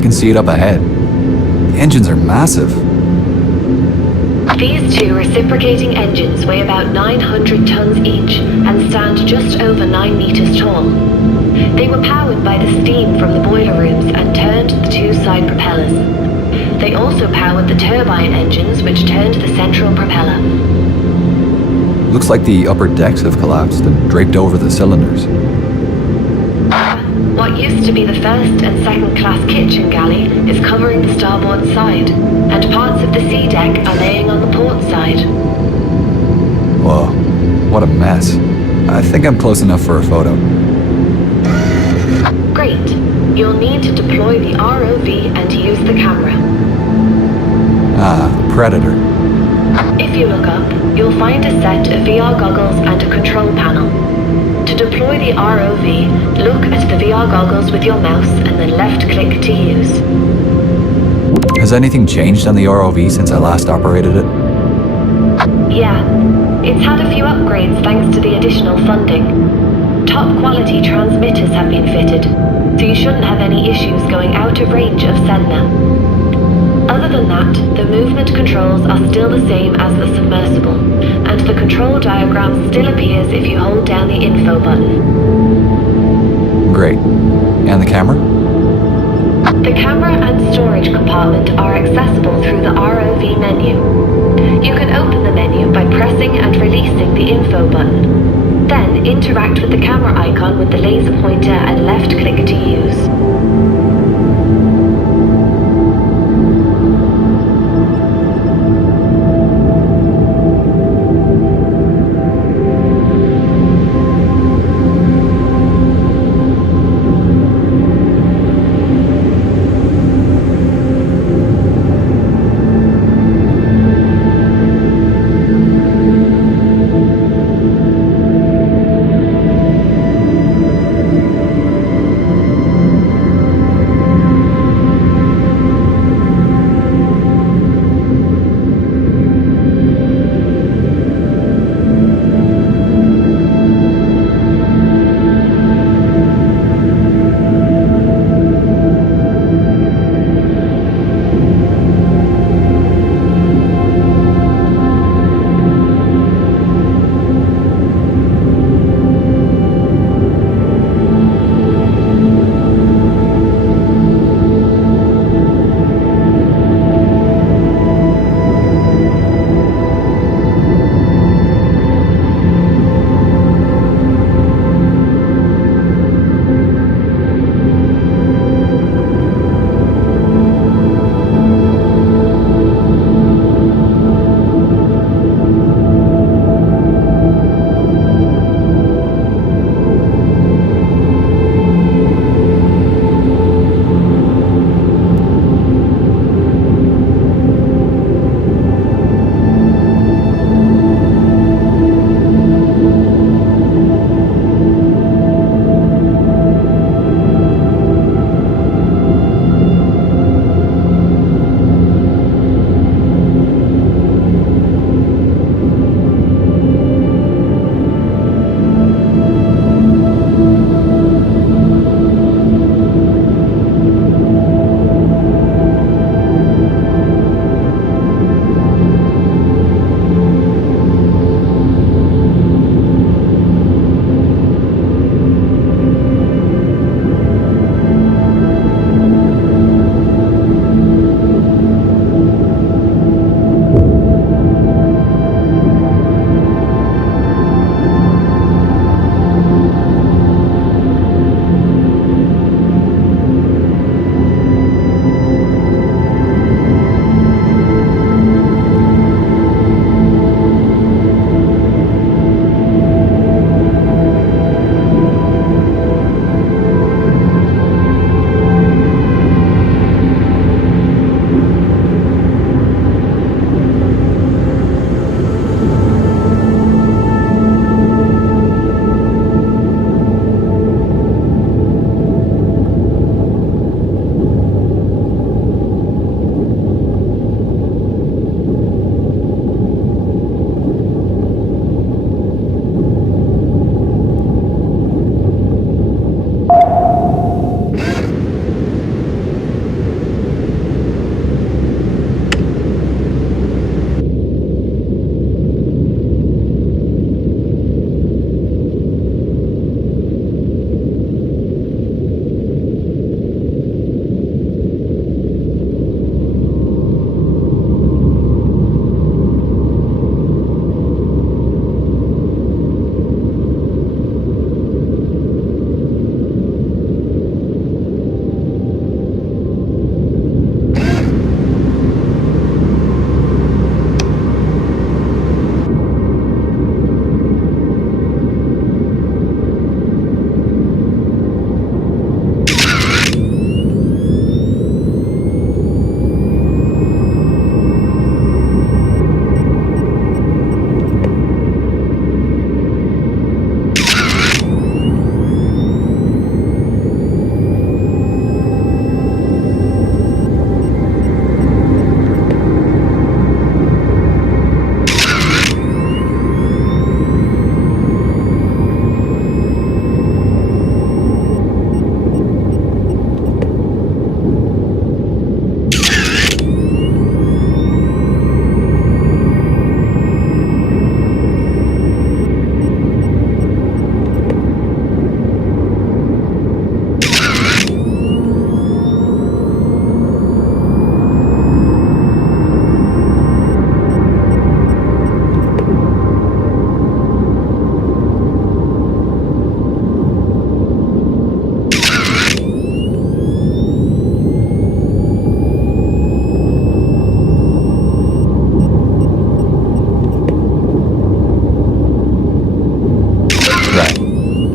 can see it up ahead. The engines are massive. These two reciprocating engines weigh about 900 tons each and stand just over 9 meters tall. They were powered by the steam from the boiler rooms and turned the two side propellers. They also powered the turbine engines which turned the central propeller. Looks like the upper decks have collapsed and draped over the cylinders. What used to be the first and second class kitchen galley is covering the starboard side, and parts of the sea deck are laying on the port side. Whoa, what a mess. I think I'm close enough for a photo. Great. You'll need to deploy the ROV and use the camera. Ah, Predator. If you look up, you'll find a set of VR goggles and a control panel. To deploy the ROV, look at the VR goggles with your mouse and then left-click to use. Has anything changed on the ROV since I last operated it? Yeah, it's had a few upgrades thanks to the additional funding. Top-quality transmitters have been fitted, so you shouldn't have any issues going out of range of Sedna. Other than that, the movement controls are still the same as the submersible, and the control diagram still appears if you hold down the info button. Great. And the camera? The camera and storage compartment are accessible through the ROV menu. You can open the menu by pressing and releasing the info button. Then interact with the camera icon with the laser pointer and left click to use.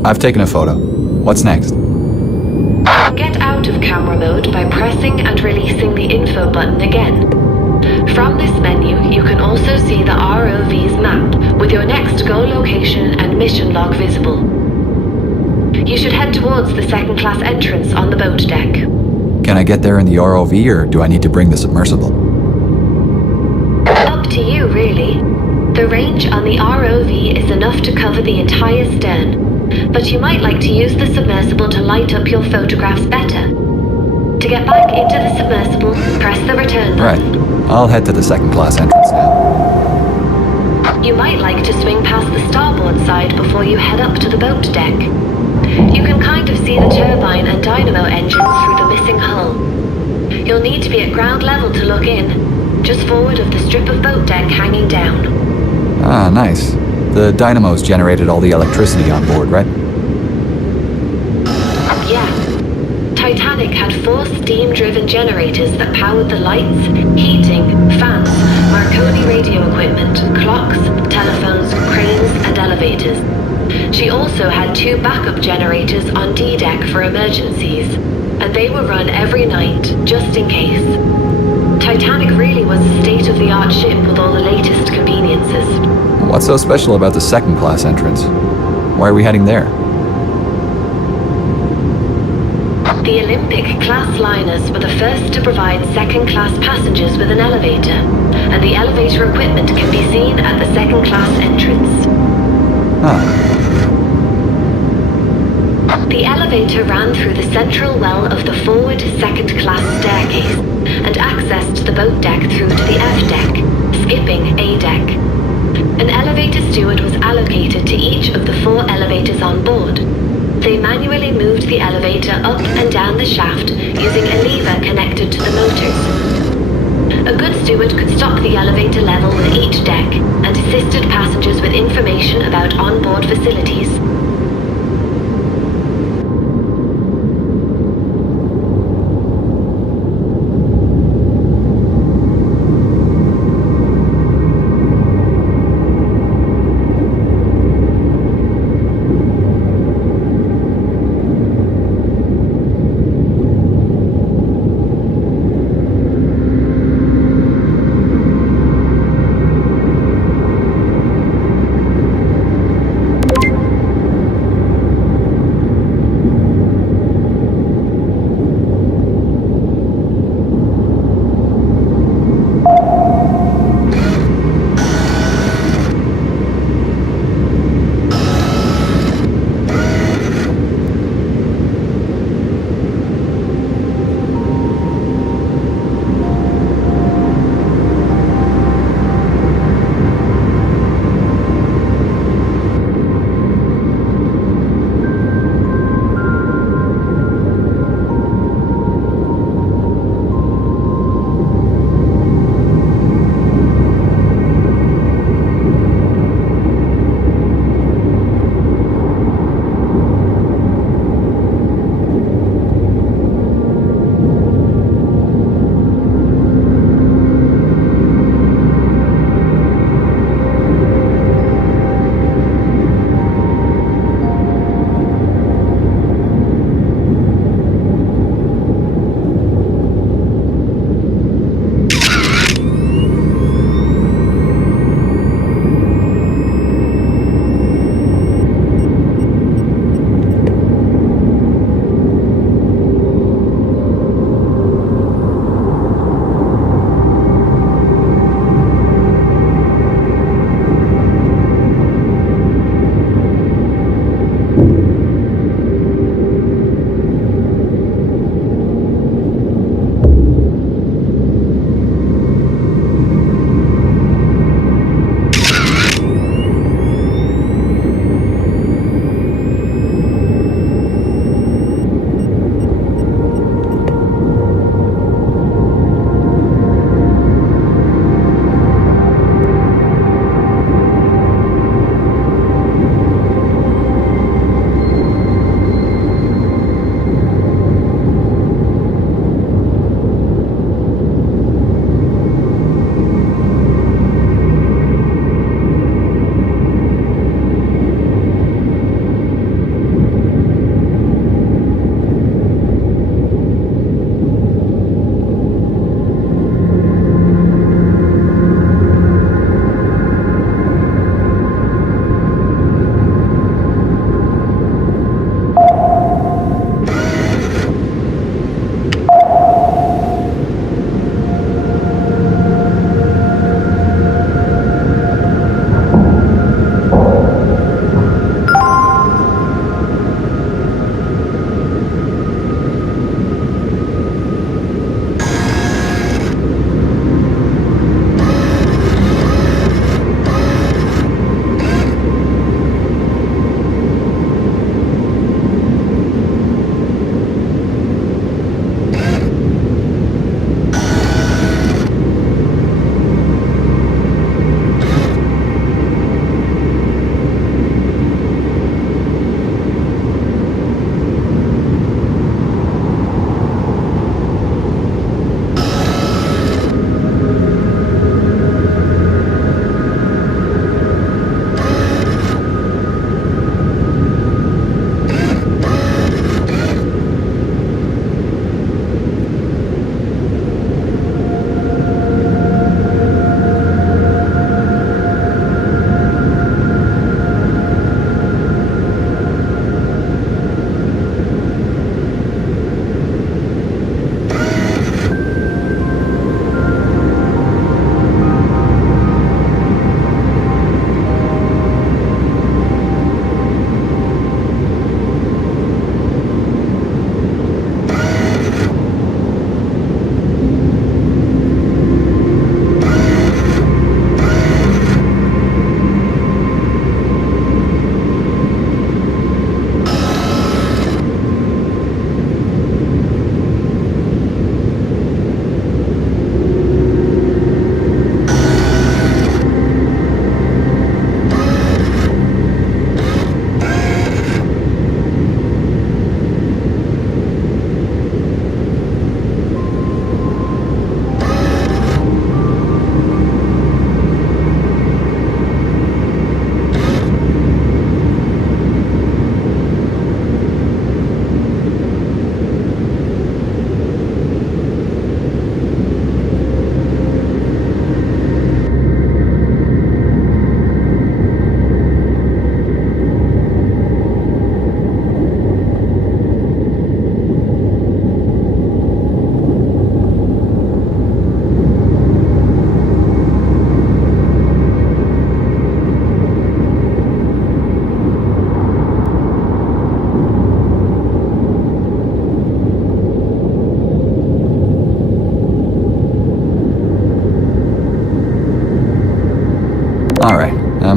I've taken a photo. What's next? Get out of camera mode by pressing and releasing the info button again. From this menu, you can also see the ROV's map with your next goal location and mission log visible. You should head towards the second class entrance on the boat deck. Can I get there in the ROV or do I need to bring the submersible? Up to you, really. The range on the ROV is enough to cover the entire stern, but you might like to use the submersible to light up your photographs better. To get back into the submersible, press the return button. Right. I'll head to the second class entrance now. You might like to swing past the starboard side before you head up to the boat deck. You can kind of see the turbine and dynamo engines through the missing hull. You'll need to be at ground level to look in, just forward of the strip of boat deck hanging down. Ah, nice. The dynamos generated all the electricity on board, right? Yeah. Titanic had 4 steam-driven generators that powered the lights, heating, fans, Marconi radio equipment, clocks, telephones, cranes, and elevators. She also had 2 backup generators on D-deck for emergencies, and they were run every night, just in case. Titanic really was a state-of-the-art ship with all the latest conveniences. What's so special about the second class entrance? Why are we heading there? The Olympic-class liners were the first to provide second-class passengers with an elevator, and the elevator equipment can be seen at the second-class entrance. Ah. The elevator ran through the central well of the forward second-class staircase and accessed the boat deck through to the F-deck, skipping A-deck. An elevator steward was allocated to each of the 4 elevators on board. They manually moved the elevator up and down the shaft using a lever connected to the motors. A good steward could stop the elevator level with each deck and assisted passengers with information about onboard facilities.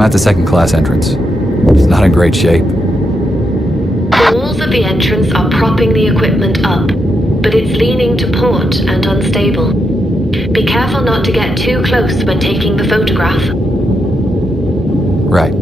That's a second-class entrance. It's not in great shape. The walls of the entrance are propping the equipment up, but it's leaning to port and unstable. Be careful not to get too close when taking the photograph. Right.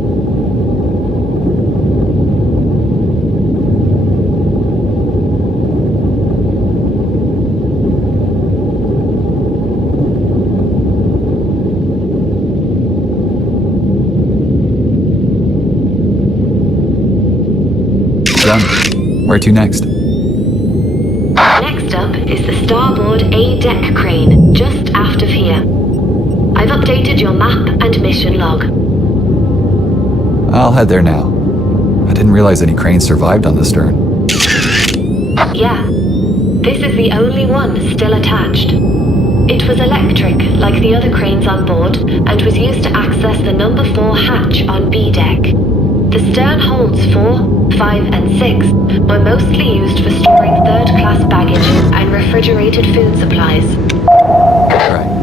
Done. Where to next? Next up is the Starboard A-deck crane, just aft of here. I've updated your map and mission log. I'll head there now. I didn't realize any cranes survived on the stern. Yeah, this is the only one still attached. It was electric, like the other cranes on board, and was used to access the number 4 hatch on B-deck. The stern holds 4, 5, and 6 were mostly used for storing third-class baggage and refrigerated food supplies. Right.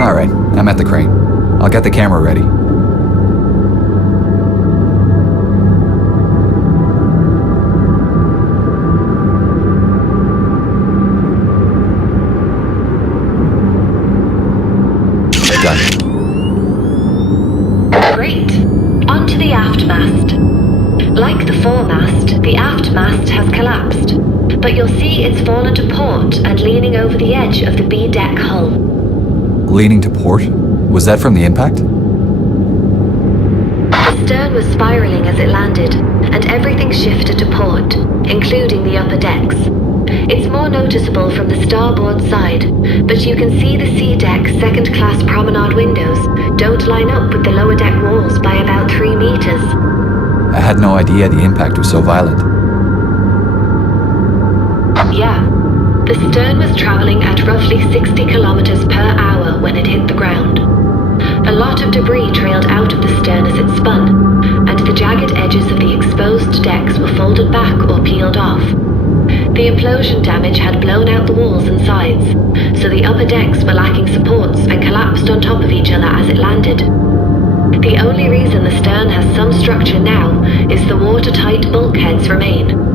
Alright, I'm at the crane. I'll get the camera ready. Done. Great. Onto the aft mast. Like the foremast, the aft mast has collapsed, but you'll see it's fallen to port and leaning over the edge of the B-deck hull. Leaning to port? Was that from the impact? The stern was spiraling as it landed, and everything shifted to port, including the upper decks. It's more noticeable from the starboard side, but you can see the C-deck second-class promenade windows don't line up with the lower deck walls by about 3 meters. I had no idea the impact was so violent. Yeah. The stern was traveling at roughly 60 kilometers per hour when it hit the ground. A lot of debris trailed out of the stern as it spun, and the jagged edges of the exposed decks were folded back or peeled off. The implosion damage had blown out the walls and sides, so the upper decks were lacking supports and collapsed on top of each other as it landed. The only reason the stern has some structure now is the watertight bulkheads remain.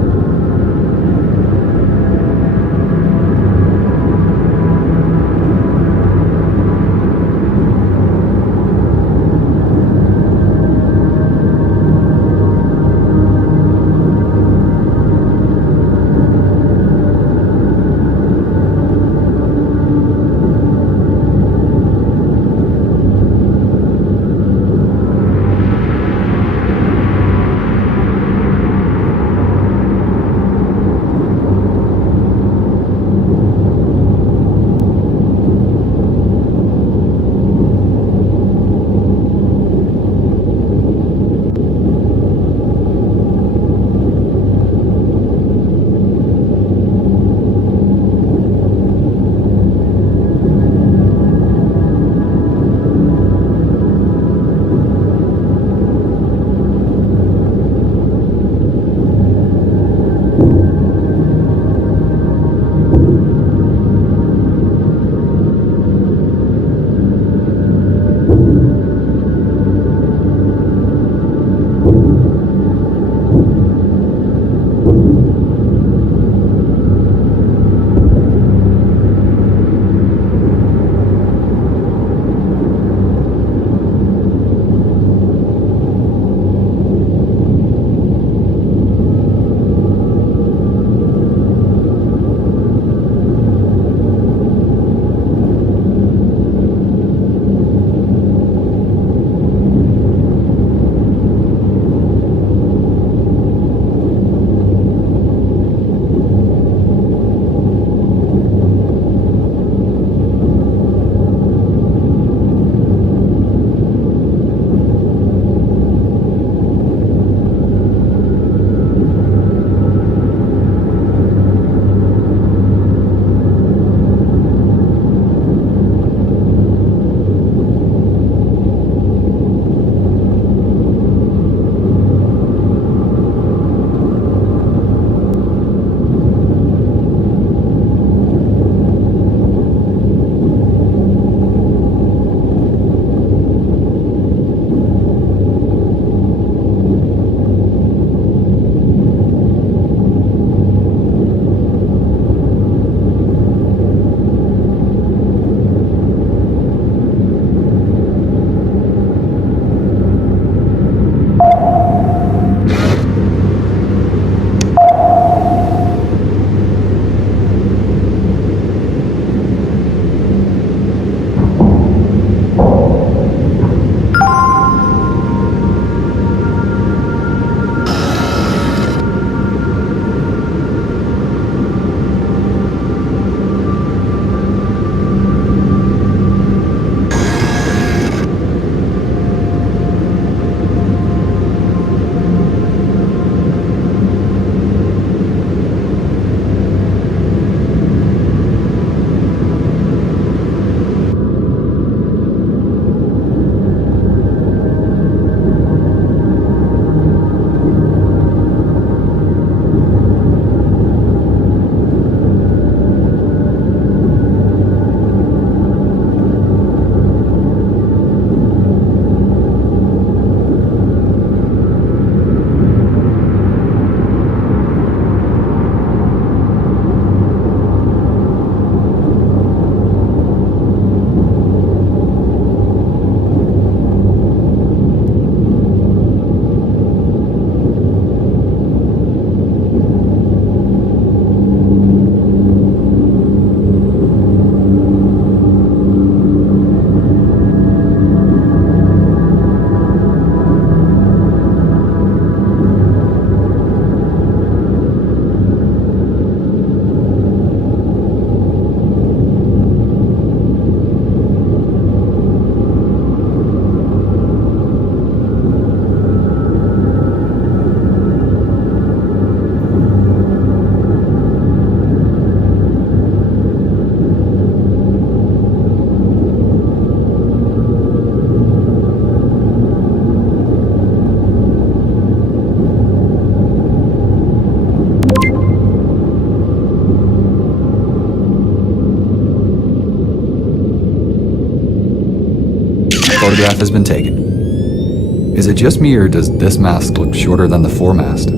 photograph has been taken. Is it just me, or does this mast look shorter than the foremast?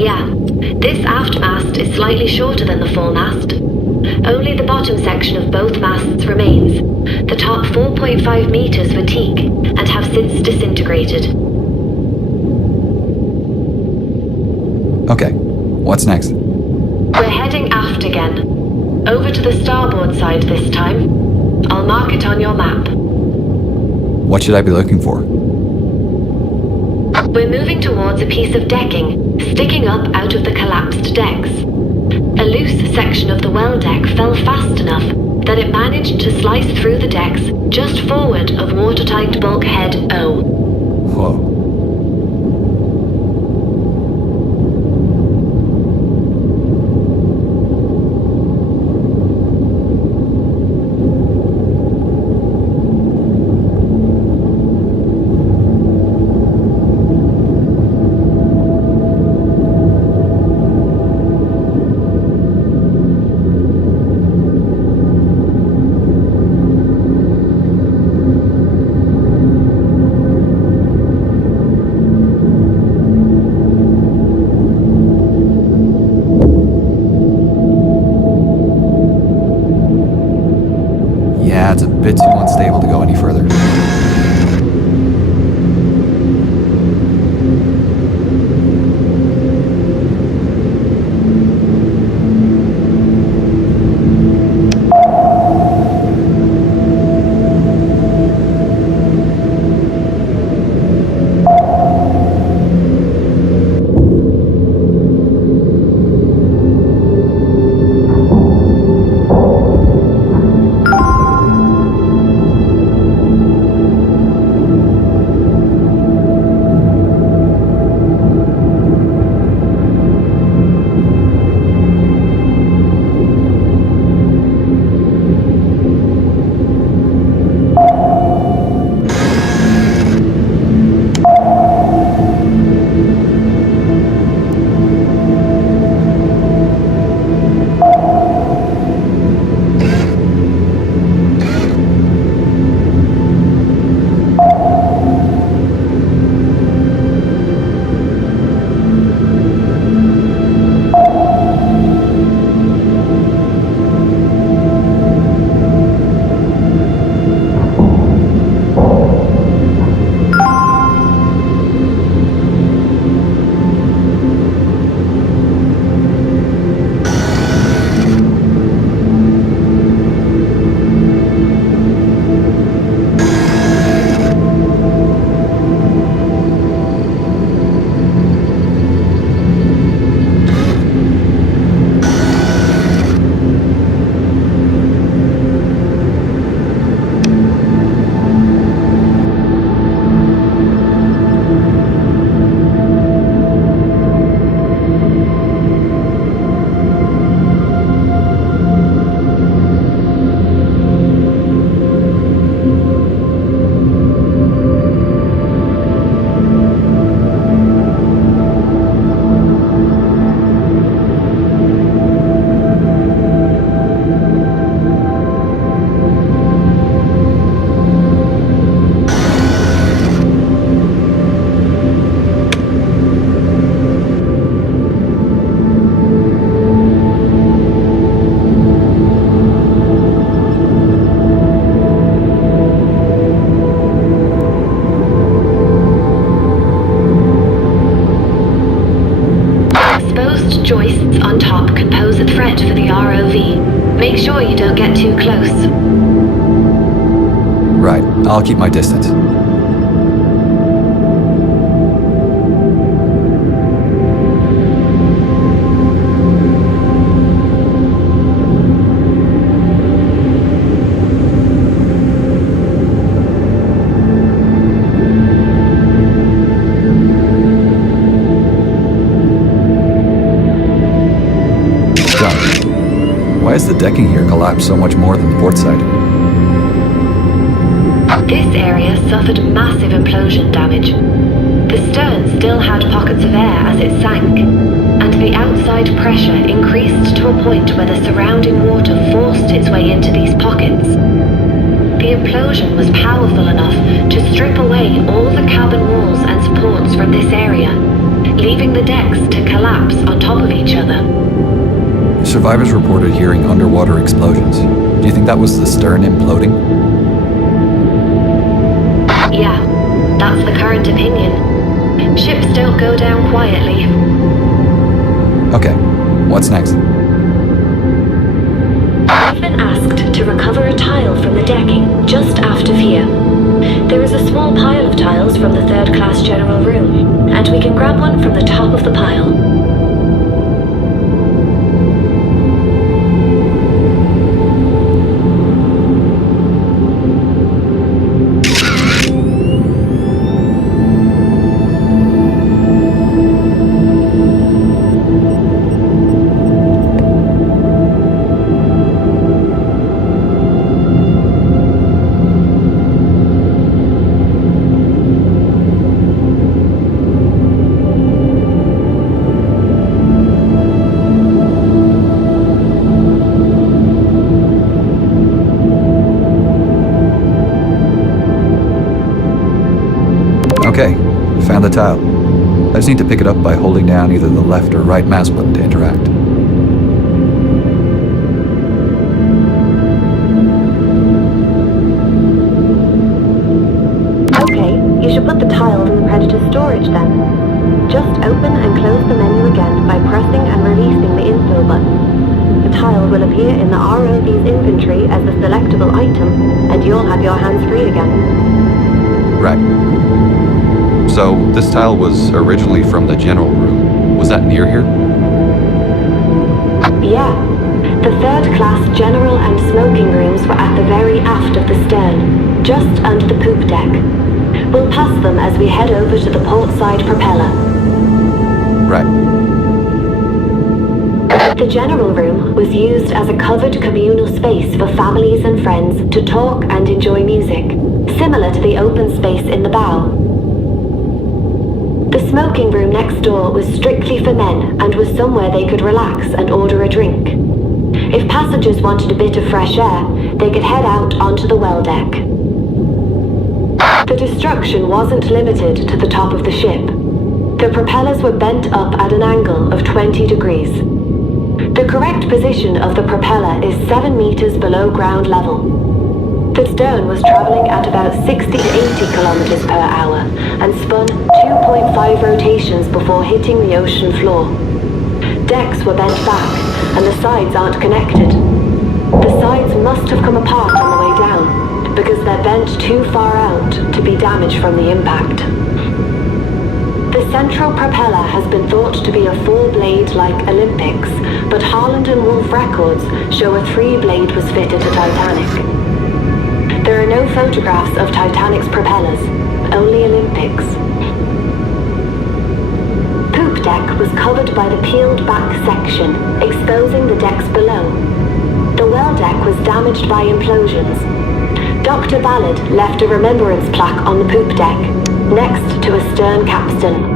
Yeah, this aft mast is slightly shorter than the foremast. Only the bottom section of both masts remains. The top 4.5 meters were teak and have since disintegrated. Okay, what's next? We're heading aft again. Over to the starboard side this time. I'll mark it on your map. What should I be looking for? We're moving towards a piece of decking, sticking up out of the collapsed decks. A loose section of the well deck fell fast enough that it managed to slice through the decks just forward of watertight bulkhead O. Whoa. Yeah, it's a bit too unstable to go any further. Joists on top can pose a threat for the ROV. Make sure you don't get too close. Right, I'll keep my distance. Why is the decking here collapsed so much more than the port side? This area suffered massive implosion damage. The stern still had pockets of air as it sank, and the outside pressure increased to a point where the surrounding water forced its way into these pockets. The implosion was powerful enough to strip away all the cabin walls and supports from this area, leaving the decks to collapse on top of each other. Survivors reported hearing underwater explosions. Do you think that was the stern imploding? Yeah, that's the current opinion. Ships don't go down quietly. Okay, what's next? We've been asked to recover a tile from the decking just aft of here. There is a small pile of tiles from the third-class general room, and we can grab one from the top of the pile. Okay, found the tile. I just need to pick it up by holding down either the left or right mouse button to interact. Okay, you should put the tile in the Predator's storage then. Just open and close the menu again by pressing and releasing the infill button. The tile will appear in the ROV's inventory as a selectable item, and you'll have your hands free again. Right. So, this tile was originally from the general room. Was that near here? Yeah. The third-class general and smoking rooms were at the very aft of the stern, just under the poop deck. We'll pass them as we head over to the port side propeller. Right. The general room was used as a covered communal space for families and friends to talk and enjoy music, similar to the open space in the bow. The smoking room next door was strictly for men and was somewhere they could relax and order a drink. If passengers wanted a bit of fresh air, they could head out onto the well deck. The destruction wasn't limited to the top of the ship. The propellers were bent up at an angle of 20 degrees. The correct position of the propeller is 7 meters below ground level. The stern was traveling at about 60 to 80 kilometers per hour and spun 2.5 rotations before hitting the ocean floor. Decks were bent back and the sides aren't connected. The sides must have come apart on the way down because they're bent too far out to be damaged from the impact. The central propeller has been thought to be a 4-blade like Olympics, but Harland and Wolff records show a 3-blade was fitted to Titanic. There are no photographs of Titanic's propellers, only Olympics. Poop deck was covered by the peeled back section, exposing the decks below. The well deck was damaged by implosions. Dr. Ballard left a remembrance plaque on the poop deck, next to a stern capstan.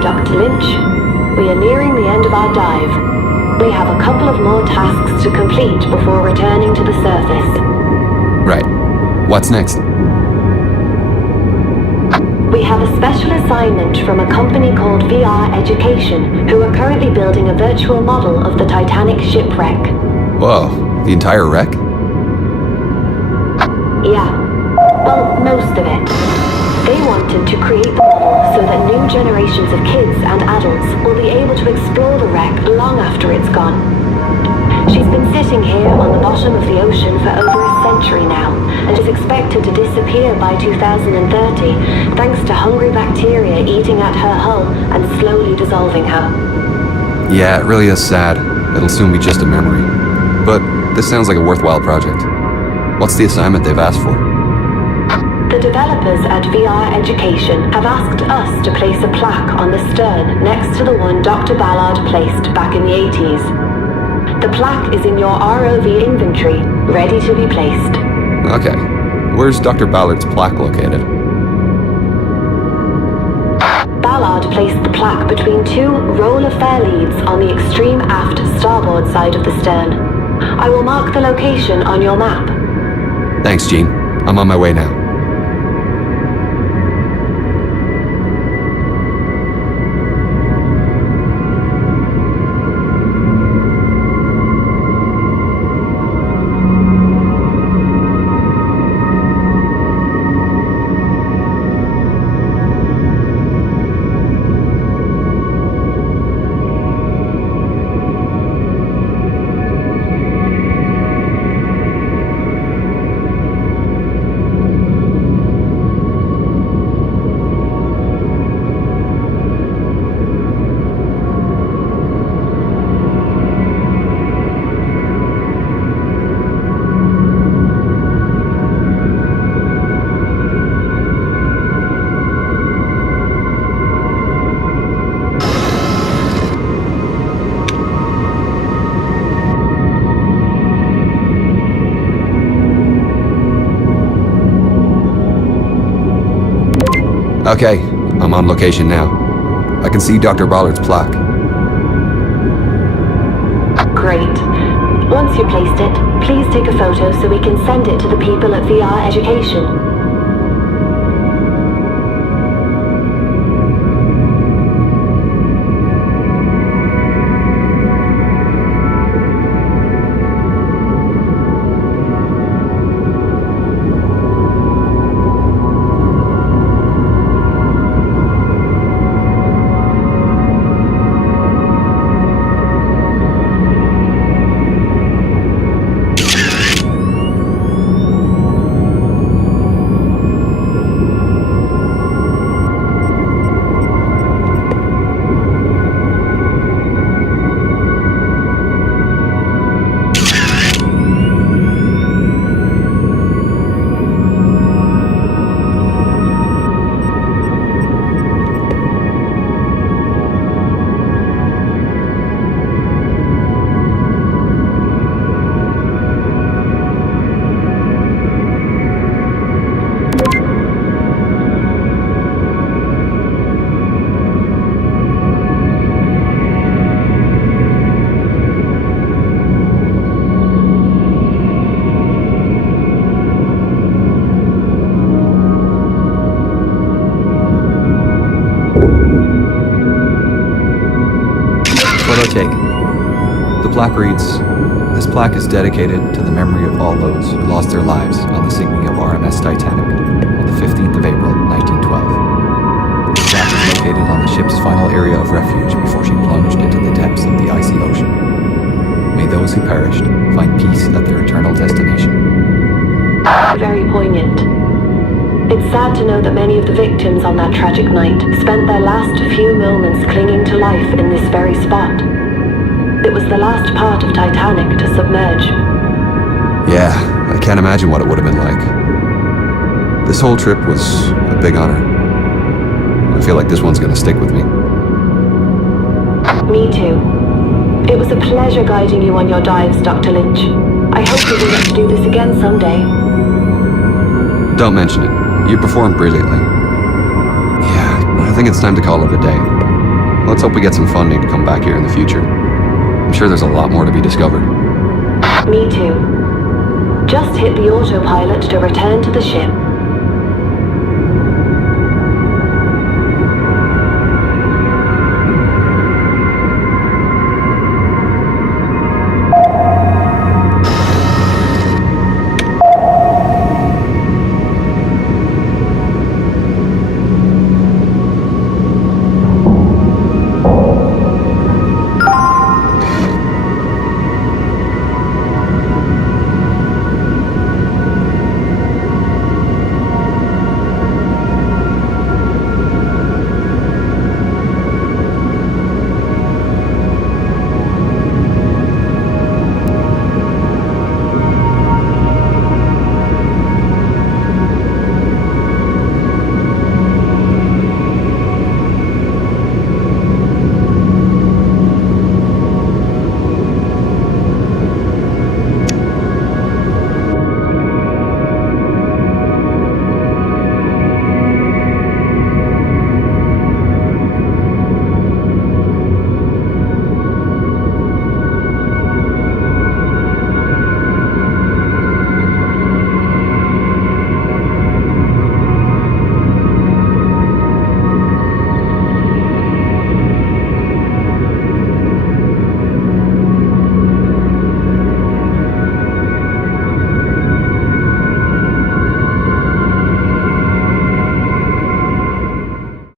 Dr. Lynch. We are nearing the end of our dive. We have a couple of more tasks to complete before returning to the surface. What's next? We have a special assignment from a company called VR Education, who are currently building a virtual model of the Titanic shipwreck. Whoa, the entire wreck? Yeah. Well, most of it. They wanted to create the model so that new generations of kids and adults will be able to explore the wreck long after it's gone. She's been sitting here on the bottom of the ocean for over a century now, and is expected to disappear by 2030, thanks to hungry bacteria eating at her hull and slowly dissolving her. Yeah, it really is sad. It'll soon be just a memory. But this sounds like a worthwhile project. What's the assignment they've asked for? The developers at VR Education have asked us to place a plaque on the stern next to the one Dr. Ballard placed back in the 80s. The plaque is in your ROV inventory, ready to be placed. Okay. Where's Dr. Ballard's plaque located? Ballard placed the plaque between two roller fair leads on the extreme aft starboard side of the stern. I will mark the location on your map. Thanks, Gene. I'm on my way now. Okay, I'm on location now. I can see Dr. Ballard's plaque. Great. Once you've placed it, please take a photo so we can send it to the people at VR Education. Take. The plaque reads, "This plaque is dedicated to the memory of all those who lost their lives on the sinking of RMS Titanic on the 15th of April, 1912. The plaque is located on the ship's final area of refuge before she plunged into the depths of the icy ocean. May those who perished find peace at their eternal destination." Very poignant. It's sad to know that many of the victims on that tragic night spent their last few moments clinging to life in this very spot. It was the last part of Titanic to submerge. Yeah, I can't imagine what it would have been like. This whole trip was a big honor. I feel like this one's gonna stick with me. Me too. It was a pleasure guiding you on your dives, Dr. Lynch. I hope we will get to do this again someday. Don't mention it. You performed brilliantly. Yeah, I think it's time to call it a day. Let's hope we get some funding to come back here in the future. I'm sure there's a lot more to be discovered. Me too. Just hit the autopilot to return to the ship.